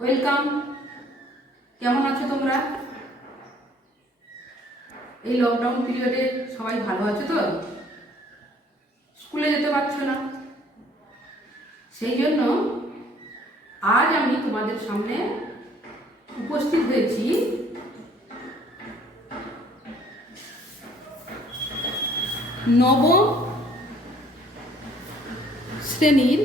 Welcome. কেমন আছো তোমরা? এই লকডাউন পিরিয়ডে সবাই ভালো আছো তো? স্কুলে যেতে পারছো না, সেই জন্য আজ আমি তোমাদের সামনে উপস্থিত হয়েছি নবম শ্রেণীর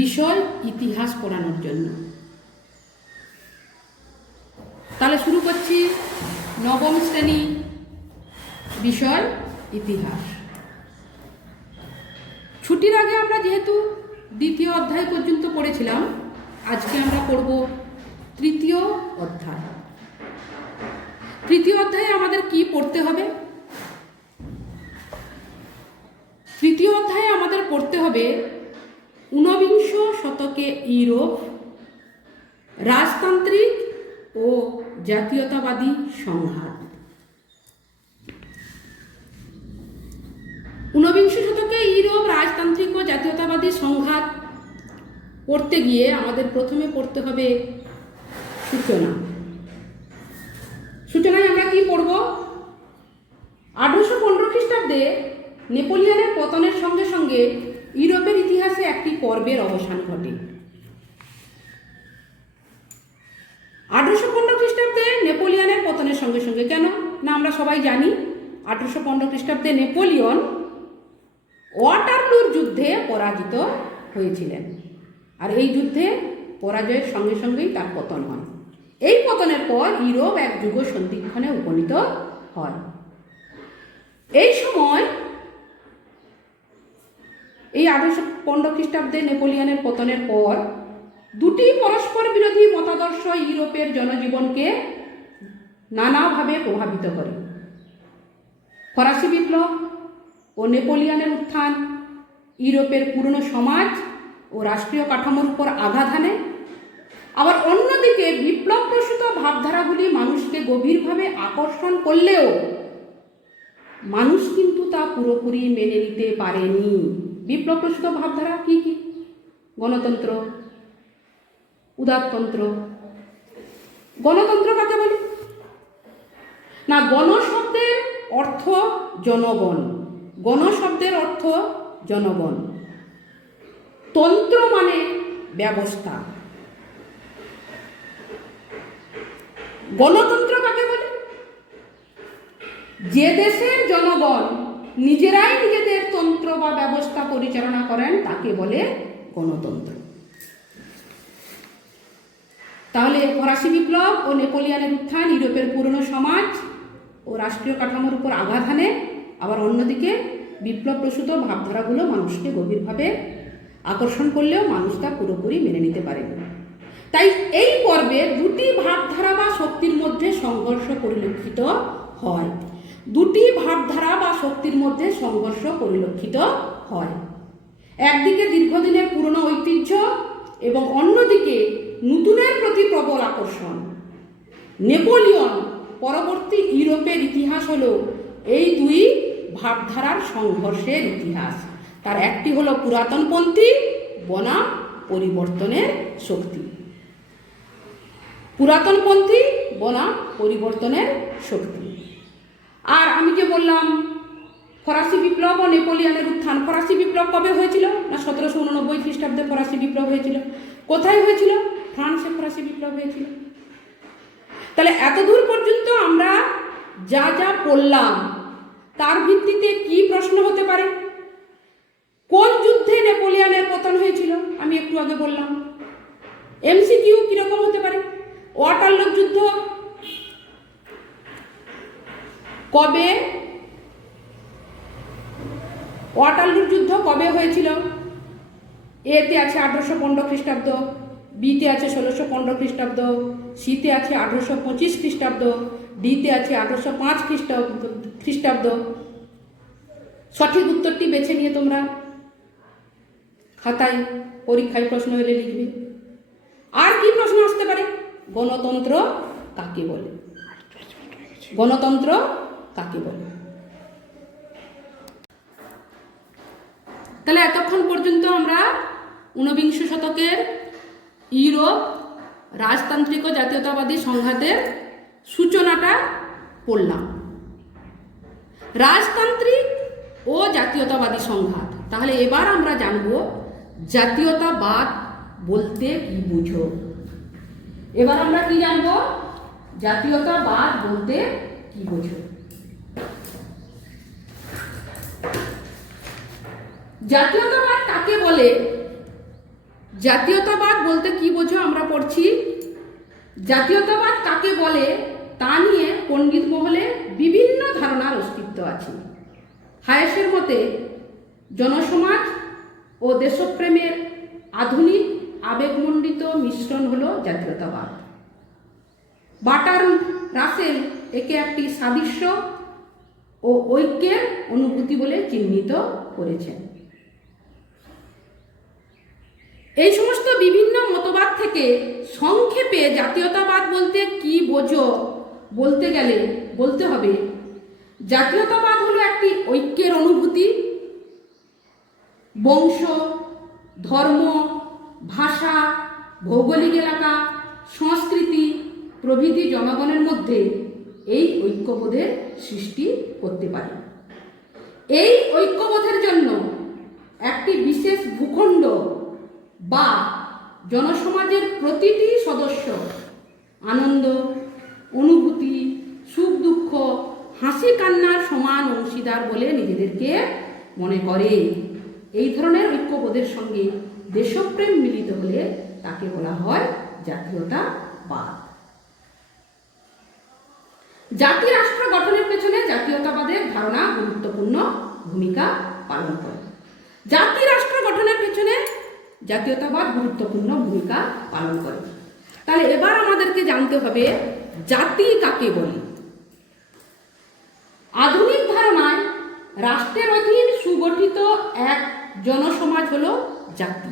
বিষয় ইতিহাস পড়ানোর জন্য। তাহলে শুরু করছি নবম শ্রেণী বিষয় ইতিহাস। ছুটির আগে আমরা যেহেতু দ্বিতীয় অধ্যায় পর্যন্ত পড়েছিলাম, আজকে আমরা পড়ব তৃতীয় অধ্যায়। তৃতীয় অধ্যায়ে আমাদের কি পড়তে হবে? তৃতীয় অধ্যায়ে আমাদের পড়তে হবে ঊনবিংশ শতকে ইউরোপ, রাজতান্ত্রিক ও জাতীয়তাবাদী সংঘাত। ঊনবিংশ শতকে ইউরোপ, রাজতান্ত্রিক ও জাতীয়তাবাদী সংঘাত পড়তে গিয়ে আমাদের প্রথমে পড়তে হবে সূচনা। সূচনায় আমরা কি পড়ব? 1815 খ্রিস্টাব্দে নেপোলিয়নের পতনের সঙ্গে সঙ্গে ইউরোপের ইতিহাসে একটি পর্বের অবসান ঘটে। 1815 খ্রিস্টাব্দে নেপোলিয়নের পতনের সঙ্গে সঙ্গে, কেন না আমরা সবাই জানি 1815 খ্রিস্টাব্দে নেপোলিয়ন ওয়াটারলুর যুদ্ধে পরাজিত হয়েছিলেন, আর এই যুদ্ধে পরাজয়ের সঙ্গে সঙ্গেই তার পতন হয়। এই পতনের পর ইউরোপ এক যুগ সন্ধিক্ষণে উপনীত হয়। এই সময় এই 1815 খ্রিস্টাব্দে নেপোলিয়নের পতনের পর দুটি পরস্পর বিরোধী মতাদর্শ ইউরোপের জনজীবনকে নানাভাবে প্রভাবিত করে। ফরাসি বিপ্লব ও নেপোলিয়নের উত্থান ইউরোপের পুরনো সমাজ ও রাষ্ট্রীয় কাঠামোর উপর আঘাত হানে। আবার অন্যদিকে বিপ্লব প্রসূত ভাবধারাগুলি মানুষকে গভীরভাবে আকর্ষণ করলেও মানুষ কিন্তু তা পুরোপুরি মেনে নিতে পারেনি। বিপ্লব প্রসূত ভাবধারা কি কি? গণতন্ত্র, উদারতন্ত্র। গণতন্ত্র কাকে বলে? না, গণ শব্দের অর্থ জনগণ। গণ শব্দের অর্থ জনগণ। তন্ত্র মানে ব্যবস্থা। গণতন্ত্র কাকে বলে? যে দেশের জনগণ নিজেরাই নিজেদের তন্ত্র বা ব্যবস্থা পরিচালনা করেন তাকে বলে গণতন্ত্র। তাহলে ফরাসি বিপ্লব ও নেপোলিয়নের উত্থান ইউরোপের পুরনো সমাজ ও রাষ্ট্রীয় কাঠামোর উপর আঘাত হানে। আবার অন্যদিকে বিপ্লব প্রসূত ভাবধারাগুলো মানুষকে গভীরভাবে আকর্ষণ করলেও মানুষ তা পুরোপুরি মেনে নিতে পারেনি। তাই এই পর্বে দুটি ভাবধারা বা শক্তির মধ্যে সংঘর্ষ পরিলক্ষিত হয়। দুটি ভাবধারা বা শক্তির মধ্যে সংঘর্ষ পরিলক্ষিত হয়। একদিকে দীর্ঘদিনের পুরনো ঐতিহ্য এবং অন্যদিকে নতুনের প্রতি প্রবল আকর্ষণ। নেপোলিয়ন পরবর্তী ইউরোপের ইতিহাস হলো এই দুই ভাবধারার সংঘর্ষের ইতিহাস। তার একটি হলো পুরাতনপন্থী বনাম পরিবর্তনের শক্তি। পুরাতনপন্থী বনাম পরিবর্তনের শক্তি। আর আমি যে বললাম ফরাসি বিপ্লব ও নেপোলিয়নের উত্থান। ফরাসি বিপ্লব কবে হয়েছিল? না 1789 খ্রিস্টাব্দে ফরাসি বিপ্লব হয়েছিল। কোথায় হয়েছিল? ফ্রান্সে ফরাসি বিপ্লব হয়েছিল। তাহলে এতদূর পর্যন্ত আমরা যা যা পড়লাম তার ভিত্তিতে কি প্রশ্ন হতে পারে? কোন যুদ্ধে নেপোলিয়নের পতন হয়েছিল? আমি একটু আগে বললাম। এমসিকিউ কিরকম হতে পারে? ওয়াটারলু যুদ্ধ কবে? ওয়াটারলুর যুদ্ধ কবে হয়েছিল? এতে আছে 1815 খ্রিস্টাব্দ, বিতে আছে 1615 খ্রিস্টাব্দ, সিতে আছে 1825 খ্রিস্টাব্দ, ডিতে আছে 1805 খ্রিস্টাব্দ। সঠিক উত্তরটি বেছে নিয়ে তোমরা খাতায় পরীক্ষায় প্রশ্ন হলে লিখবে। আর কি প্রশ্ন আসতে পারে? গণতন্ত্র কাকে বলে? গণতন্ত্র কাকে বলে? তাহলে এতক্ষণ পর্যন্ত আমরা ঊনবিংশ শতকের ইউরোপ রাজতান্ত্রিক ও জাতীয়তাবাদী সংঘাতের সূচনাটা পড়লাম। রাজতান্ত্রিক ও জাতীয়তাবাদী সংঘাত। তাহলে এবার আমরা জানব জাতীয়তাবাদ বলতে কি বুঝো। এবার আমরা কি জানব? জাতীয়তাবাদ বলতে কি বুঝো। জাতীয়তাবাদ কাকে বলে? জাতীয়তাবাদ বলতে কি বোঝো আমরা পড়ছি। জাতীয়তাবাদ কাকে বলে তা নিয়ে পণ্ডিত মহলে বিভিন্ন ধারণার অস্তিত্ব আছে। হায়েসের মতে জনসমাজ ও দেশপ্রেমের আধুনিক আবেগমণ্ডিত মিশ্রণ হলো জাতীয়তাবাদ। বার্ট্রান্ড রাসেল একে একটি সাদৃশ্য ও ঐক্যের অনুভূতি বলে চিহ্নিত করেছেন। এই সমস্ত বিভিন্ন মতবাদ থেকে সংক্ষেপে জাতীয়তাবাদ বলতে কি বোঝো বলতে গেলে বলতে হবে জাতীয়তাবাদ হলো একটি ঐক্যের অনুভূতি। বংশ, ধর্ম, ভাষা, ভৌগোলিক এলাকা, সংস্কৃতি প্রভৃতি জনগণের মধ্যে এই ঐক্যবোধের সৃষ্টি করতে পারে। এই ঐক্যবোধের জন্য একটি বিশেষ ভূখণ্ড বা জনসমাজের প্রতিটি সদস্য আনন্দ, অনুভূতি, সুখ দুঃখ, হাসি কান্নার সমান অংশীদার বলে নিজেদেরকে মনে করে। এই ধরনের ঐক্যবোধের সঙ্গে দেশপ্রেম মিলিত হলে তাকে বলা হয় জাতীয়তাবাদ। জাতি রাষ্ট্র গঠনের পেছনে জাতীয়তাবাদের ধারণা গুরুত্বপূর্ণ ভূমিকা পালন করে। জাতি রাষ্ট্র গঠনের পেছনে জাতীয়তাবাদ গুরুত্বপূর্ণ ভূমিকা পালন করে। তাহলে এবার আমাদেরকে জানতে হবে জাতি কাকে বলে। আধুনিক ধারণায় রাষ্ট্রের অধীন সুগঠিত এক জনসমাজ হলো জাতি।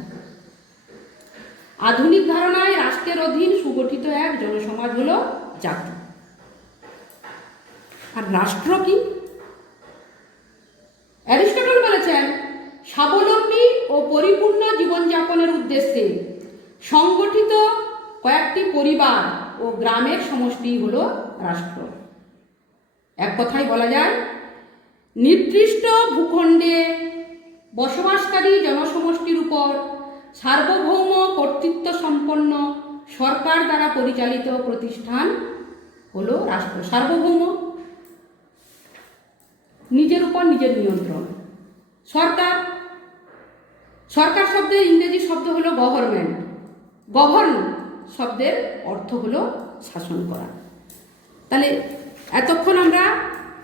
আধুনিক ধারণায় রাষ্ট্রের অধীন সুগঠিত এক জনসমাজ হলো জাতি। আর রাষ্ট্র কি? অ্যারিস্টটল বলেছেন স্বাবলম্বী ও পরিপূর্ণ জীবনযাপনের উদ্দেশ্যে সংগঠিত কয়েকটি পরিবার ও গ্রামের সমষ্টি হলো রাষ্ট্র। এক কথায় বলা যায় নির্দিষ্ট ভূখণ্ডে বসবাসকারী জনসমষ্টির উপর সার্বভৌম কর্তৃত্ব সম্পন্ন সরকার দ্বারা পরিচালিত প্রতিষ্ঠান হলো রাষ্ট্র। সার্বভৌম, নিজের উপর নিজের নিয়ন্ত্রণ। সরকার, সরকার শব্দের ইংরেজি শব্দ হলো গভর্নমেন্ট। গভর্ন শব্দের অর্থ হলো শাসন করা। তাহলে এতক্ষণ আমরা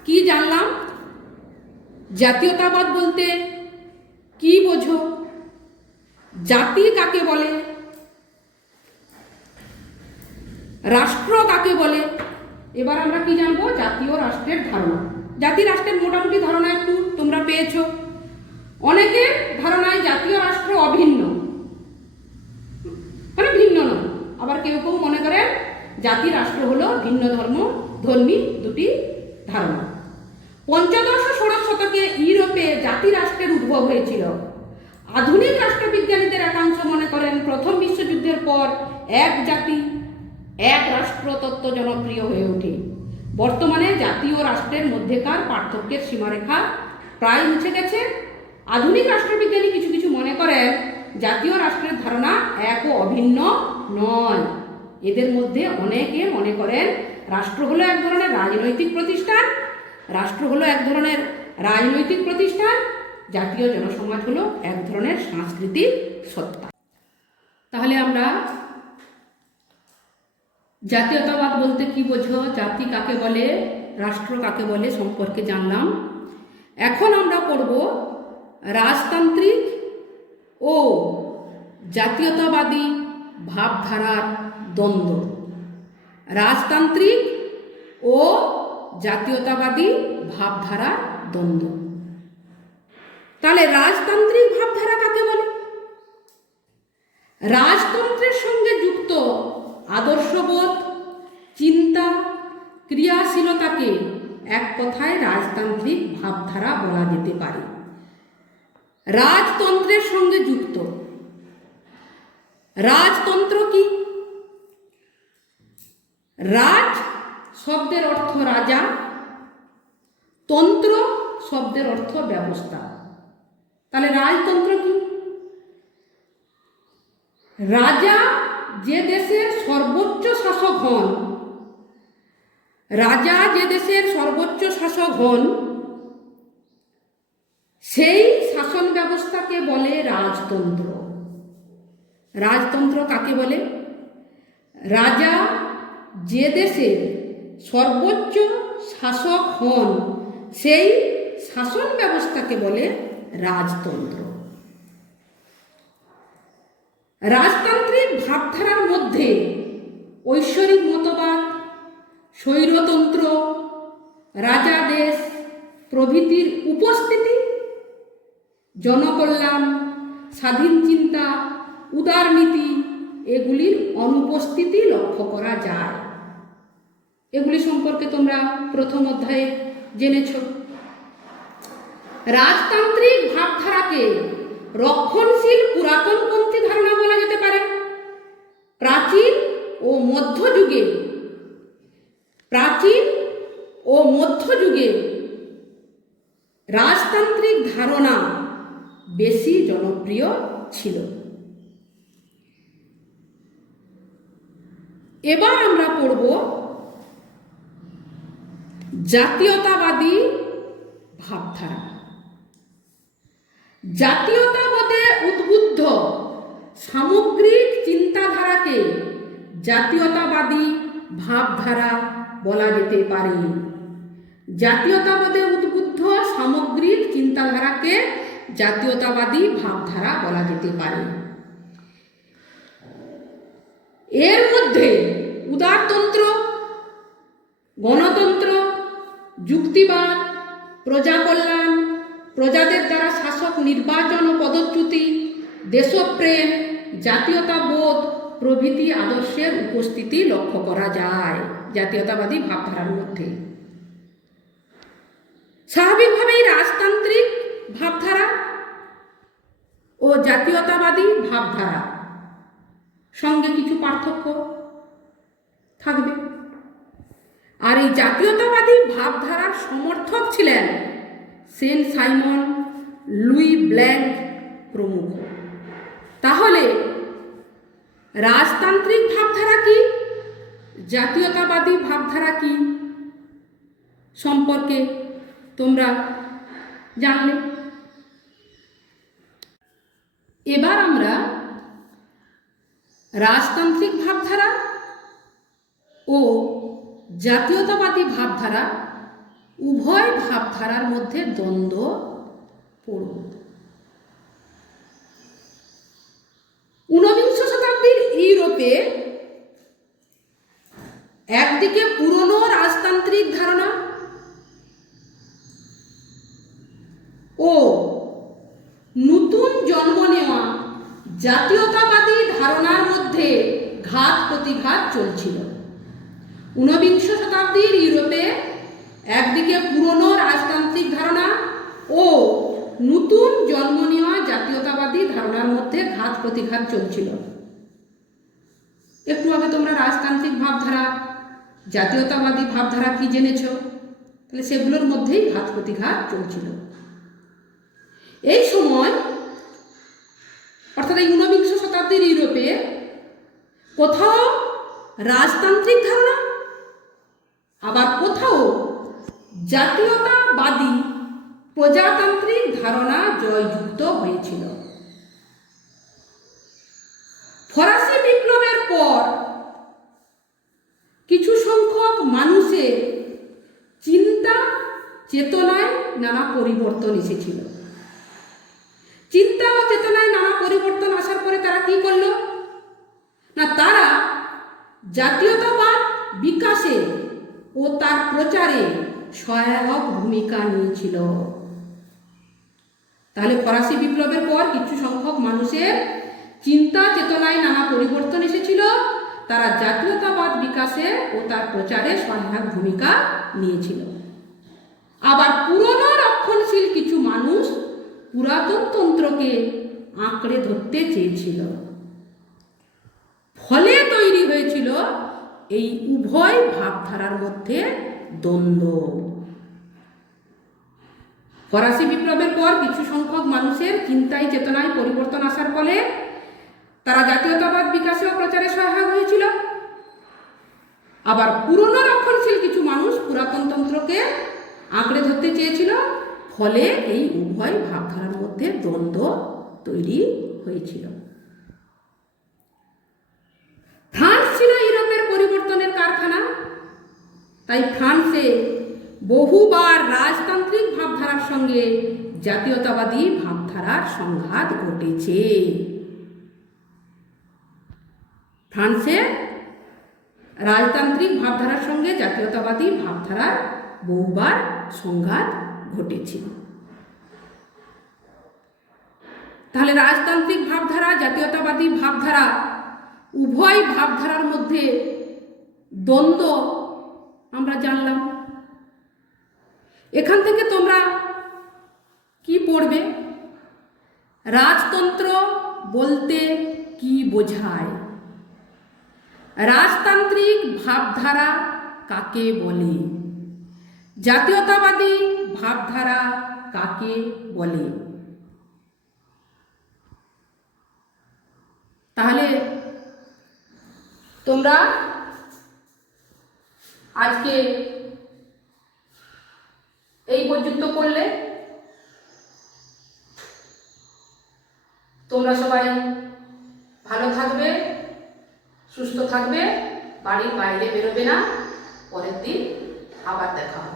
কি জানলাম? জাতীয়তাবাদ বলতে কি বোঝো, জাতি কাকে বলে, রাষ্ট্র কাকে বলে। এবার আমরা কি জানবো? জাতীয় রাষ্ট্রের ধারণা। জাতি রাষ্ট্রের মোটামুটি ধারণা একটু তোমরা পেয়েছো। অনেকের ধারণায় জাতীয় রাষ্ট্র অভিন্ন, মানে ভিন্ন নয়। আবার কেউ কেউ মনে করেন জাতি রাষ্ট্র হলো ভিন্ন ধর্মী দুটি ধারণা। পঞ্চদশ ও ষোড়শ শতকে ইউরোপে জাতি রাষ্ট্রের উদ্ভব হয়েছিল। আধুনিক রাষ্ট্রবিজ্ঞানীদের একাংশ মনে করেন প্রথম বিশ্বযুদ্ধের পর এক জাতি এক রাষ্ট্র তত্ত্ব জনপ্রিয় হয়ে ওঠে। বর্তমানে জাতীয় রাষ্ট্রের মধ্যেকার পার্থক্যের সীমারেখা প্রায় মুছে গেছে। আধুনিক রাষ্ট্রবিজ্ঞানী কিছু কিছু মনে করেন জাতীয় রাষ্ট্রের ধারণা এক ও অভিন্ন নয়। এদের মধ্যে অনেকে মনে করেন রাষ্ট্র হলো এক ধরনের রাজনৈতিক প্রতিষ্ঠান, জাতীয় জনসমাজ হলো এক ধরনের সাংস্কৃতিক সত্তা। তাহলে আমরা জাতীয়তাবাদ বলতে কি বোঝো, জাতি কাকে বলে, রাষ্ট্র কাকে বলে সম্পর্কে জানলাম। এখন আমরা পড়ব রাজতান্ত্রিক ও জাতীয়তাবাদী ভাবধারার দ্বন্দ্ব। রাজতান্ত্রিক ও জাতীয়তাবাদী ভাবধারার দ্বন্দ্ব। তাহলে রাজতান্ত্রিক ভাবধারা কাকে বলে? রাজতন্ত্রের সঙ্গে যুক্ত আদর্শবোধ, চিন্তা, ক্রিয়াশীলতাকে এক কথায় রাজতান্ত্রিক ভাবধারা বলা যেতে পারে। রাজতন্ত্রের সঙ্গে যুক্ত রাজতন্ত্র কি? রাজ শব্দের অর্থ রাজা, তন্ত্র শব্দের অর্থ ব্যবস্থা। তাহলে রাজতন্ত্র কি? রাজা যে দেশের সর্বোচ্চ শাসক হন, রাজা যে দেশের সর্বোচ্চ শাসক হন, সেই শাসন ব্যবস্থাকে বলে রাজতন্ত্র। রাজতন্ত্র কাকে বলে? রাজা যে দেশের সর্বোচ্চ শাসক হন, সেই শাসন ব্যবস্থাকে বলে রাজতন্ত্র। রাজতান্ত্রিক ভাবধারার মধ্যে ঐশ্বরিক মতবাদ, স্বৈরতন্ত্র, রাজাদেশ প্রভৃতির উপস্থিতি, জনকল্যাণ, স্বাধীন চিন্তা, উদারনীতি এগুলির অনুপস্থিতি লক্ষ্য করা যায়। এগুলি সম্পর্কে তোমরা প্রথম অধ্যায়ে জেনেছ। রাজতান্ত্রিক ভাবধারাকে রক্ষণশীল পুরাতনপন্থী ধারণা বলা যেতে পারে। প্রাচীন ও মধ্যযুগে রাজতান্ত্রিক ধারণা বেশি জনপ্রিয় ছিল। এবার আমরা পড়ব জাতীয়তাবাদী ভাবধারা। জাতীয়তাবাদে উদ্বুদ্ধ সামগ্রিক চিন্তাধারাকে জাতীয়তাবাদী ভাবধারা বলা যেতে পারে। জাতীয়তাবাদে উদ্বুদ্ধ সামগ্রিক চিন্তাধারাকে জাতীয়তাবাদী ভাবধারা বলা যেতে পারে। এর মধ্যে উদারতন্ত্র, গণতন্ত্র, যুক্তিবাদ, প্রজাকল্যাণ, প্রজাদের দ্বারা শাসক নির্বাচন ও পদচ্যুতি, দেশপ্রেম, জাতীয়তাবোধ প্রভৃতি আদর্শের উপস্থিতি লক্ষ্য করা যায় জাতীয়তাবাদী ভাবধারার মধ্যে। স্বাভাবিকভাবেই রাজতান্ত্রিক ভাবধারা ও জাতীয়তাবাদী ভাবধারা সঙ্গে কিছু পার্থক্য থাকবে। আর এই জাতীয়তাবাদী ভাবধারার সমর্থক ছিলেন সেন্ট সাইমন, লুই ব্ল্যাঙ্ক প্রমুখ। তাহলে রাজতান্ত্রিক ভাবধারা কি, জাতীয়তাবাদী ভাবধারা কি সম্পর্কে তোমরা জানলে। এবার আমরা রাজতান্ত্রিক ভাবধারা ও জাতীয়তাবাদী ভাবধারা উভয় ভাবধারার মধ্যে দ্বন্দ্ব পড়ব। ঊনবিংশ শতাব্দীর ইউরোপে একদিকে পুরনো রাজতান্ত্রিক ধারণা ও নতুন জন্ম নেওয়া জাতীয়তাবাদী ধারণার মধ্যে ঘাত প্রতিঘাত চলছিল। ঊনবিংশ শতাব্দীর ইউরোপে একদিকে পুরনো রাজতান্ত্রিক ধারণা ও নতুন জন্ম নেওয়া জাতীয়তাবাদী ধারণার মধ্যে ঘাত প্রতিঘাত চলছিল। একটু আগে তোমরা রাজতান্ত্রিক ভাবধারা, জাতীয়তাবাদী ভাবধারা কি জেনেছ, তাহলে সেগুলোর মধ্যেই ঘাত প্রতিঘাত চলছিল। এই সময় অর্থাৎ এই ঊনবিংশ শতাব্দীর ইউরোপে কোথাও রাজতান্ত্রিক ধারণা, আবার কোথাও জাতীয়তাবাদী প্রজাতান্ত্রিক ধারণা জয়যুক্ত হয়েছিল। ফরাসি বিপ্লবের পর কিছু সংখ্যক মানুষের চিন্তা চেতনায় নানা পরিবর্তন এসেছিল। চিন্তা ও চেতনায় নানা পরিবর্তন আসার পরে তারা কি করলো না, তারা জাতীয়তাবাদ বিকাশে ও তার প্রচারে সহায়ক ভূমিকা নিয়েছিল। তাহলে ফরাসি বিপ্লবের পর কিছু সংখ্যক মানুষের চিন্তা চেতনায় নানা পরিবর্তন এসেছিল, তারা জাতীয়তাবাদ বিকাশে ও তার প্রচারে সহায়ক ভূমিকা নিয়েছিল। আবার পুরনো রক্ষণশীল কিছু মানুষ পুরাতন তন্ত্রকে আঁকড়ে ধরতে চেয়েছিল। হয়েছিল এই উভয় ভাবধারার মধ্যে দ্বন্দ্ব। ফরাসি বিপ্লবের পর কিছু সংখ্যক মানুষের চিন্তায় চেতনায় পরিবর্তন আসার ফলে তারা জাতীয়তাবাদ বিকাশে ও প্রচারে সহায়ক হয়েছিল। আবার পুরনো রক্ষণশীল কিছু মানুষ পুরাতনতন্ত্রকে আঁকড়ে ধরতে চেয়েছিল, ফলে এই উভয় ভাবধারার মধ্যে দ্বন্দ্ব তৈরি হয়েছিল। ফ্রান্স ছিল ইউরোপের পরিবর্তনের কারখানা, তাই ফ্রান্সে বহুবার রাজতান্ত্রিক ভাবধারার সঙ্গে জাতীয়তাবাদী ভাবধারার সংঘাত ঘটেছে। ফ্রান্সে রাজতান্ত্রিক ভাবধারার সঙ্গে জাতীয়তাবাদী ভাবধারার বহুবার সংঘাত ঘটেছিল। তাহলে রাজতান্ত্রিক ভাবধারা, জাতীয়তাবাদী ভাবধারা, উভয় ভাবধারার মধ্যে দ্বন্দ্ব আমরা জানলাম। এখান থেকে তোমরা কি পড়বে? রাজতন্ত্র বলতে কি বোঝায়? রাজতান্ত্রিক ভাবধারা কাকে বলে? জাতীয়তাবাদী ভাবধারা কাকে বলে? তাহলে তোমরা আজকে এই পর্যন্ত পড়লে। তোমরা সবাই ভালো থাকবে, সুস্থ থাকবে, বাড়ির বাইরে বেরোবে না। পরের দিন আবার দেখা হবে।